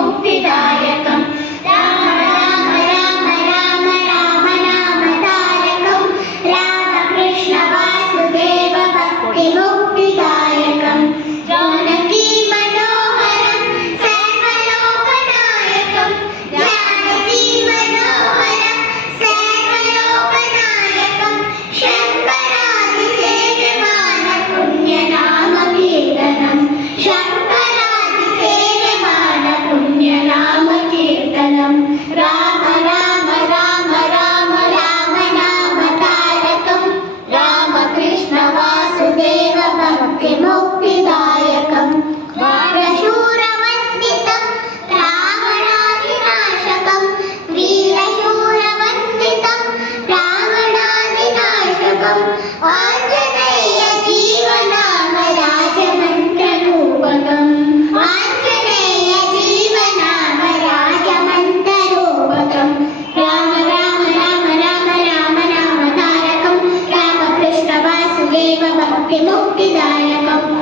मुक्तिदायकं राम राम राम राम राम नाम तारकं रामकृष्ण वासुदेव भक्ति मुक्तिदायकं जानकी मनोहरं सर्वलोकनायकं जानकी मनोहरं सर्वलोकनायकं शङ्करादिसेव्यमान पुण्यनाम कीर्तनं शङ्करादिसेव्यमान पुण्यनाम कीर्तनं राम राम राम राम राम नाम तारकं रामकृष्ण वासुदेव भक्ति मुक्तिदायकं वीरशूरवन्दितं रावणादिनाशकं वीरशूरवन्दितं रावणादिनाशकम् आञ्जनेय जीवनाम राजमन्त्ररूपकम् आञ्जनेय जीवनाम राजमन्त्ररूपकम् राम राम राम राम राम नाम तारकं रामकृष्ण वासुदेव भक्ति मुक्तिदायकम्